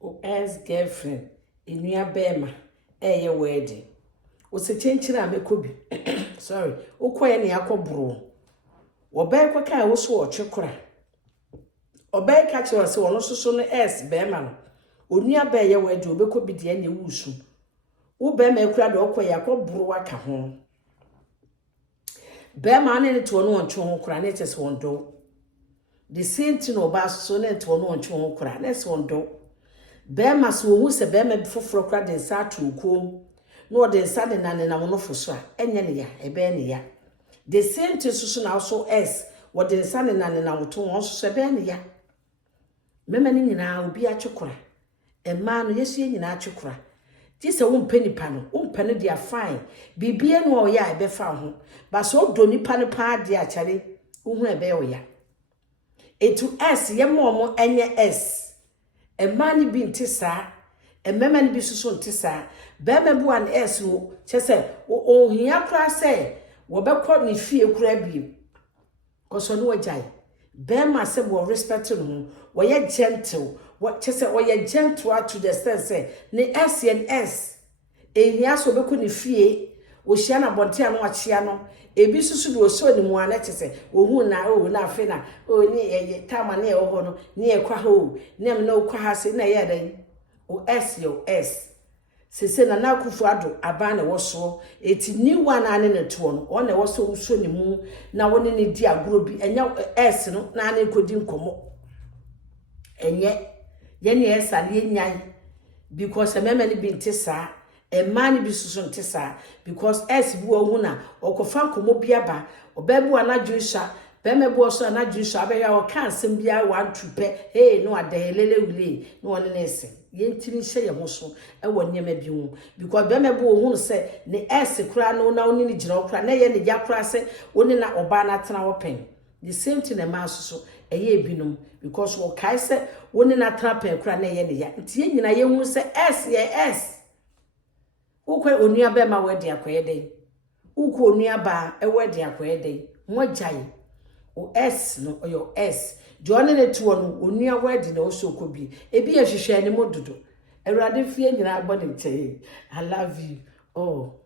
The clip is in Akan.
o ex girlfriend enua bema eye wedding o se chenchira amekobi sorry ukoye ne yakobro obey kwaka wo so otwekora obey ka che se wono soso no ex bema no onua be ye wedding obekobi de ne wusu wo bema ekura de okoye yakobro waka ho bema ne to no oncho ho kura ne chese wondo the same thing oba so ne to no oncho ho kura ne se wondo bema so hu se bema bifoforo kura de sa atuko no de sa de nane na wono foso a enye ne ya ebe ne ya the same thing so na so s what de sa ne nane na woto won so ebe ne ya mema ni nyina obi atwekora ema no yesu nyina atwekora ti se wo mpanipa no wo mpane dia fine bibie no o ya ebe fa ho ba so do nipa ne pa dia achare wo hu ebe o ya etu s ye mo enye s ema ni bi ntisa emema ni bi susu ntisa bema bu an s wo chese o hia kra se wo be kọ ni fie kra bi koso no wajai bema se wo respect no wo ye gentle what chese wo ye gentle to the sense ni s and s ehia so be kọ ni fie wo hia na bonte ano achia no ebi susu do so ni mu ana chese wo hu na o na afi na o ni ye tama na e ho no ni e kwa ho nem na o kwa ha se na ye dan o s yo s sese na nakufu ado aba na woso eti ni wana ane ne to no o na woso uso ni mu na woni ne di agoro bi enya s no na ane kodi nkomo enye ye ne esa ne nyai because emema ni bi ntesa ema ni bi susu ntesa because s bu ohu na okofa nkomo bi aba obabu anadwo sha bema bu oso anadwo sha abehya o kan sem bia 1 2 pe hey no adelele wule no one na ese yentini hye ye ho so e wo nyema bi hu because bema bu ohun se ne s kra no na oni ni gina kra na ye ne ya kra se oni na oba na tena wo pen the same thing na ma so eye binom because wo kai se oni na tena pen kra na ye ne ya nti ye nyina ye hu se s ye s ukwe onua bema wedi akoyede ukwo onua ba e wedi akoyede mo jai o s no oyo s Johnny ne to no onua wedi na osokobi ebi ehwehwe ne mododo Ewurade fie nyina agbọ ne nche I love you oh